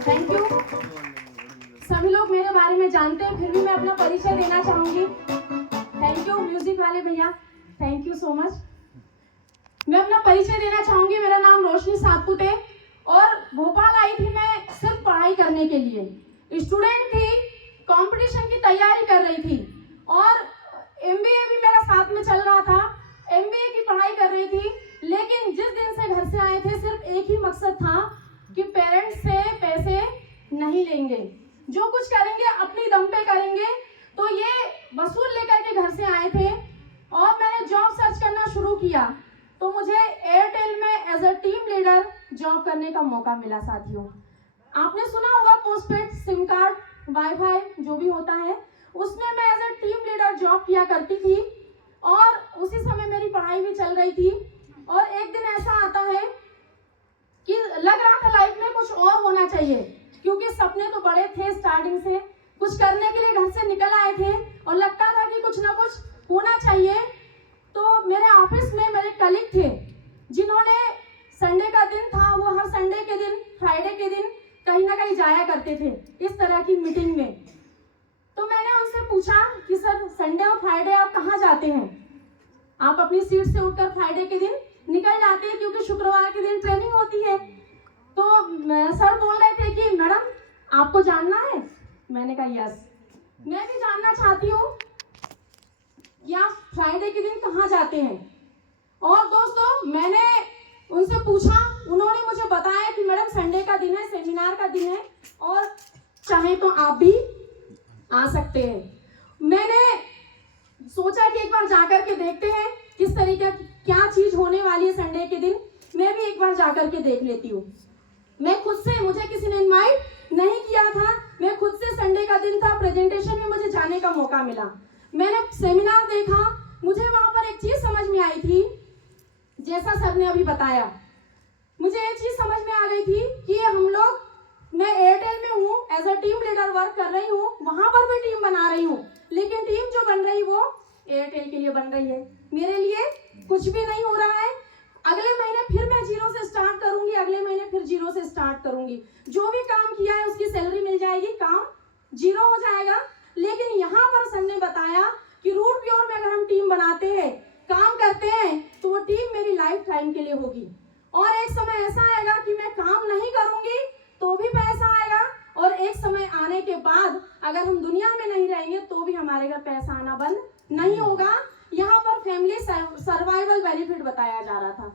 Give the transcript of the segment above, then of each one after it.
Thank you. सभी लोग मेरे बारे में जानते हैं, फिर भी मैं अपना परिचय देना चाहूंगी। थैंक यू म्यूजिक वाले भैया, थैंक यू सो मच। मैं अपना परिचय देना चाहूंगी। मेरा नाम रोशनी सातपुत है और भोपाल आई थी मैं सिर्फ पढ़ाई करने के लिए। स्टूडेंट थी, कंपटीशन की तैयारी कर रही थी और एमबीए भी मेरा साथ में चल रहा था। एमबीए की पढ़ाई कर रही थी, लेकिन जिस दिन से घर से आए थे सिर्फ एक ही मकसद था कि पेरेंट्स से पैसे नहीं लेंगे, जो कुछ करेंगे अपनी दम पे करेंगे। तो ये वसूल लेकर के घर से आए थे और मैंने जॉब सर्च करना शुरू किया। तो मुझे एयरटेल में as a team leader job करने का मौका मिला। साथियों, आपने सुना होगा पोस्टपेड सिम कार्ड, वाईफाई जो भी होता है, उसमें मैं as a team leader job किया करती थी और उसी समय मेरी पढ़ाई भी चल रही थी। और एक दिन ऐसा आता है कि लग रहा था लाइफ में कुछ और होना चाहिए, क्योंकि सपने तो बड़े थे, स्टार्टिंग से कुछ करने के लिए घर से निकल आए थे और लगता था कि कुछ ना कुछ होना चाहिए। तो मेरे ऑफिस में मेरे कलीग थे जिन्होंने संडे का दिन था, वो हर संडे के दिन, फ्राइडे के दिन कहीं ना कहीं जाया करते थे इस तरह की मीटिंग में। तो मैंने उनसे पूछा कि सर संडे और फ्राइडे आप कहाँ जाते हैं? आप अपनी सीट से उठकर फ्राइडे के दिन निकल जाते हैं क्योंकि शुक्रवार के दिन ट्रेनिंग होती है। तो सर बोल रहे थे कि मैडम आपको जानना है? मैंने कहा यस, मैं भी जानना चाहती हूँ कि आप फ्राइडे के दिन कहाँ जाते हैं। और दोस्तों मैंने उनसे पूछा, उन्होंने मुझे बताया कि मैडम संडे का दिन है, सेमिनार का दिन है और चाहे तो आप भी आ सकते हैं। मैंने सोचा कि एक बार जाकर के देखते हैं किस तरीके क्या चीज होने वाली है संडे के दिन, मैं भी एक बार जाकर के देख लेती हूँ। मैं खुद से, मुझे किसी ने इनवाइट नहीं किया था, मैं खुद से, संडे का दिन था, प्रेजेंटेशन में मुझे जाने का मौका मिला। मैंने सेमिनार देखा, मुझे वहां पर एक चीज समझ में आई थी, जैसा सर ने अभी बताया, मुझे एक चीज समझ में आ गई थी कि हम लोग, मैं एयरटेल में हूँ, as a team leader work कर रही हूँ, वहां पर भी टीम बना रही हूँ, लेकिन टीम जो बन रही वो एयरटेल के लिए बन रही है, मेरे लिए कुछ भी नहीं हो रहा है। अगले महीने फिर मैं जीरो से स्टार्ट करूंगी, अगले महीने फिर जीरो से स्टार्ट करूंगी, जो भी काम किया है उसकी सैलरी मिल जाएगी, काम जीरो हो जाएगा। लेकिन यहाँ पर सर ने बताया कि रूट प्योर में अगर हम टीम बनाते हैं, काम करते हैं, तो वो टीम मेरी लाइफ टाइम के लिए होगी। और एक समय ऐसा आएगा कि मैं काम नहीं करूंगी तो भी पैसा आएगा, और एक समय आने के बाद अगर हम दुनिया में नहीं रहेंगे तो भी हमारे घर पैसा आना बंद नहीं होगा। यहाँ पर फैमिली सर्वाइवल बेनिफिट बताया जा रहा था।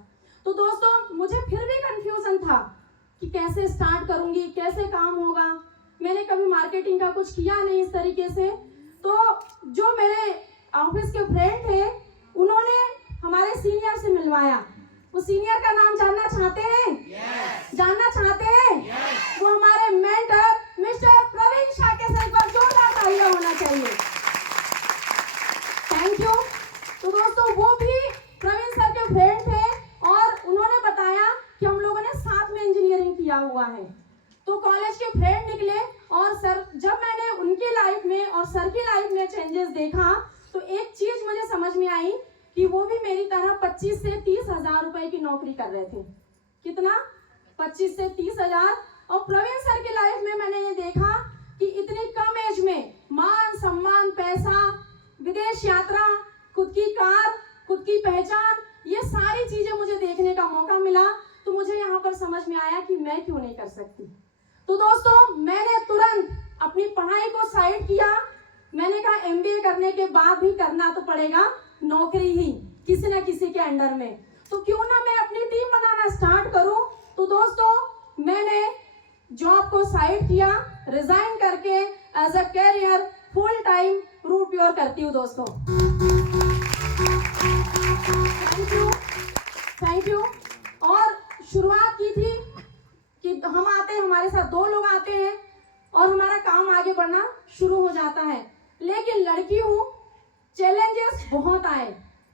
तो दोस्तों मुझे फिर भी कंफ्यूजन था कि कैसे स्टार्ट करूंगी, कैसे काम होगा। मैंने कभी मार्केटिंग का कुछ किया नहीं इस तरीके से। तो जो मेरे ऑफिस के फ्रेंड थे उन्होंने हमारे सीनियर से मिलवाया। वो सीनियर का नाम जानना चाहते हैं? yes. जानना चाहते हैं? yes. वो हमारे मेंटर मिस्टर प्रवीण शाह के साथ पर जोरदार तालियां होना चाहिए। Thank you. तो दोस्तों वो भी प्रवीण सर के फ्रेंड थे और उन्होंने बताया कि हम लोगों ने साथ में इंजीनियरिंग किया हुआ है। तो कॉलेज के फ्रेंड निकले और सर, जब मैंने उनकी लाइफ में और सर की लाइफ में चेंजेस देखा तो एक चीज मुझे समझ में आई कि वो भी मेरी तरह 25 से 30 हजार रुपए की नौकरी कर रहे थे। कितना? 25 से 30 हजार। और प्रवीण सर की लाइफ में मैंने ये देखा कि इतनी कम एज में मान सम्मान, पैसा, विदेश यात्रा, खुद की कार, खुद की पहचान, ये सारी चीजें मुझे देखने का मौका मिला। तो मुझे यहाँ पर समझ में आया कि मैं क्यों नहीं कर सकती। तो दोस्तों मैंने तुरंत अपनी पढ़ाई को साइड किया। मैंने कहा एमबीए करने के बाद भी करना तो पड़ेगा नौकरी ही, किसी न किसी के अंडर में, तो क्यों ना मैं अपनी टीम बनाना स्टार्ट करूं। तो दोस्तों मैंने जॉब को साइड किया, रिजाइन करके as a career full time रूट प्योर करती हूँ दोस्तों। Thank you. और शुरुआत की थी कि हम आते हैं, हमारे साथ 2 लोग आते हैं और हमारा काम आगे बढ़ना शुरू हो जाता है। लेकिन लड़की हूँ, चैलेंजेस बहुत आए,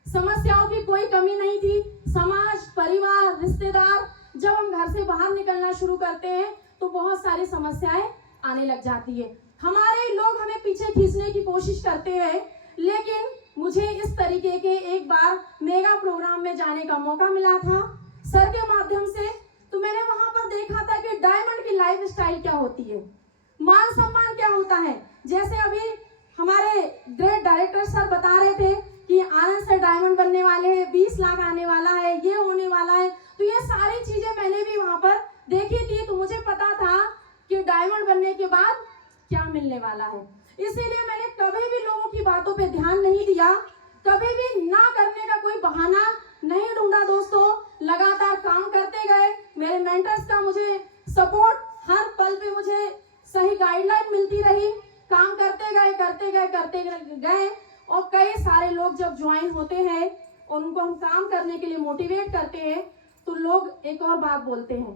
समस्याओं की कोई कमी नहीं थी। समाज, परिवार, रिश्तेदार, जब हम घर से बाहर निकलना शुरू करते हैं तो बहुत सारी समस्याएं आने लग जाती है। हमारे लोग हमें पीछे खींचने की कोशिश करते हैं। लेकिन मुझे इस तरीके के एक बार मेगा प्रोग्राम में जाने का मौका मिला था। सर के माध्यम से, तो मैंने वहां पर देखा था कि डायमंड की लाइफ स्टाइल क्या होती है, मान सम्मान क्या होता है। जैसे अभी हमारे ग्रेट डायरेक्टर सर बता रहे थे कि आनंद सर डायमंड बनने वाले हैं, 20 लाख आने वाला है, ये होने वाला है, तो ये सारी चीजें मैंने भी वहां पर देखी थी। तो मुझे पता था कि डायमंड बनने के बाद क्या मिलने वाला है। इसीलिए मैंने कभी भी लोगों की बातों पे ध्यान नहीं दिया, कभी भी ना करने का कोई बहाना नहीं ढूंढा दोस्तों, लगातार काम करते गए। मेरे मेंटर्स का मुझे सपोर्ट, हर पल पे मुझे सही गाइडलाइन मिलती रही, काम करते गए और कई सारे लोग जब ज्वाइन होते हैं और उनको हम काम करने के लिए मोटिवेट करते हैं, तो लोग एक और बात बोलते हैं,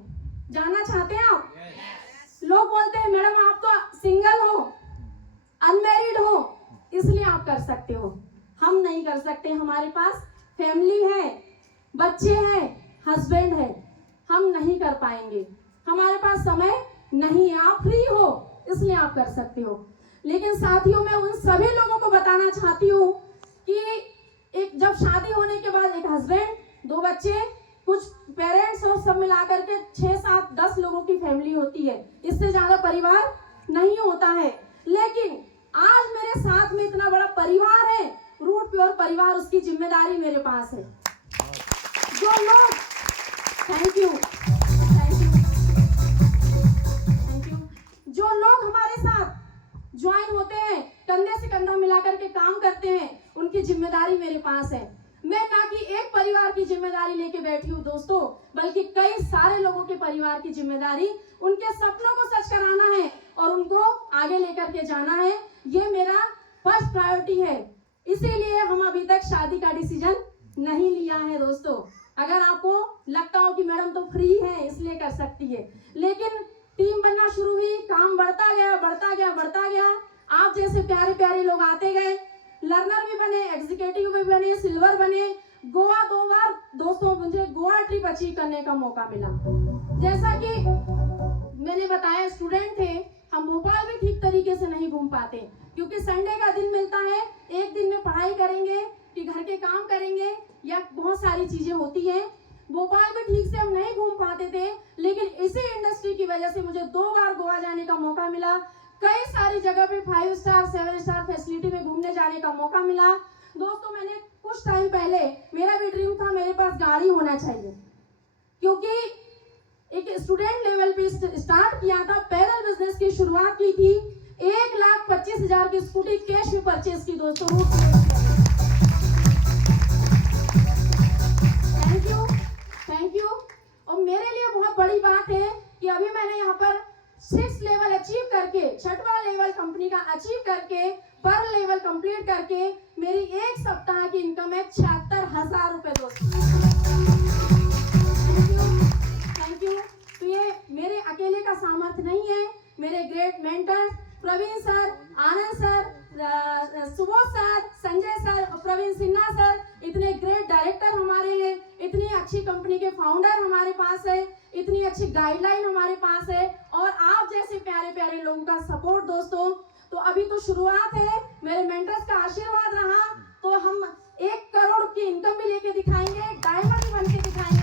जानना चाहते हैं आप? लोग बोलते हैं मैडम आप तो सिंगल हो, अनमैरिड हो, इसलिए आप कर सकते हो, हम नहीं कर सकते, हमारे पास फैमिली है, बच्चे हैं, हस्बैंड है, हम नहीं कर पाएंगे, हमारे पास समय नहीं है। आप फ्री हो इसलिए आप कर सकते हो। लेकिन साथियों, मैं उन सभी लोगों को बताना चाहती हूँ कि एक जब शादी होने के बाद एक हस्बैंड, 2 बच्चे, कुछ पेरेंट्स और सब मिलाकर के 6, 7, 10 लोगों की फैमिली होती है, इससे ज्यादा परिवार नहीं होता है। लेकिन आज मेरे साथ में इतना बड़ा परिवार है, रूट प्योर परिवार, उसकी जिम्मेदारी मेरे पास है। जो लोग, थैंक यू, जो लोग हमारे साथ ज्वाइन होते हैं, कंधे से कंधा मिलाकर के काम करते हैं, उनकी जिम्मेदारी मेरे पास है। मैं ना कि एक परिवार की जिम्मेदारी लेके बैठी हूँ दोस्तों, बल्कि कई सारे लोगों के परिवार की जिम्मेदारी, उनके सपनों को सच कराना है और उनको आगे लेकर के जाना है, ये मेरा फर्स्ट प्रायोरिटी है। इसीलिए हम अभी तक शादी का डिसीजन नहीं लिया है दोस्तों। अगर आपको लगता हो कि मैडम तो फ्री है इसलिए कर सकती है, लेकिन टीम बनना शुरू हुई, काम बढ़ता गया, आप जैसे प्यारे प्यारे लोग आते गए, लर्नर भी बने, एग्जीक्यूटिव भी बने, सिल्वर बने। गोवा 2 बार दोस्तों मुझे गोवा ट्रिप अचीव करने का मौका मिला। जैसा कि मैंने बताया, स्टूडेंट थे, हम भोपाल भी ठीक तरीके से नहीं घूम पाते, क्योंकि संडे का दिन मिलता है, एक दिन में पढ़ाई करेंगे कि घर के काम करेंगे या बहुत सारी चीजें होती हैं। भोपाल में ठीक से हम नहीं घूम पाते थे, लेकिन इसी इंडस्ट्री की वजह से मुझे 2 बार गोवा जाने का मौका मिला, कई सारी जगह पे 5 स्टार 7 स्टार फैसिलिटी में घूमने जाने का मौका मिला। दोस्तों, मैंने कुछ टाइम पहले, मेरा भी ड्रीम था मेरे पास गाड़ी होना चाहिए, क्योंकि एक स्टूडेंट लेवल पे स्टार्ट किया था, पैदल बिजनेस की शुरुआत की थी, 1,25,000 की स्कूटी कैश में परचेज की दोस्तों। Thank you. और मेरे लिए बहुत बड़ी बात है कि अभी मैंने यहाँ पर 6 लेवल अचीव करके, 6वां लेवल कंपनी का अचीव करके, पर लेवल कंप्लीट करके मेरी 1 सप्ताह की इनकम है 76,000 रुपए दोस्तों। Thank you. तो ये मेरे अकेले का सामर्थ्य नहीं है, मेरे great mentors Praveen sir, Anand sir, Subodh sir, Sanjay sir और प्रवीण सिन्हा सर, इतने ग्रेट डायरेक्टर हमारे हैं, इतनी अच्छी कंपनी के फाउंडर हमारे पास है, इतनी अच्छी गाइडलाइन हमारे पास है, और आप जैसे प्यारे प्यारे लोगों का सपोर्ट दोस्तों। तो अभी तो शुरुआत है, मेरे मेंटर्स का आशीर्वाद रहा तो हम 1 करोड़ की इनकम भी लेके दिखाएंगे, डायमंड बन के दिखाएंगे।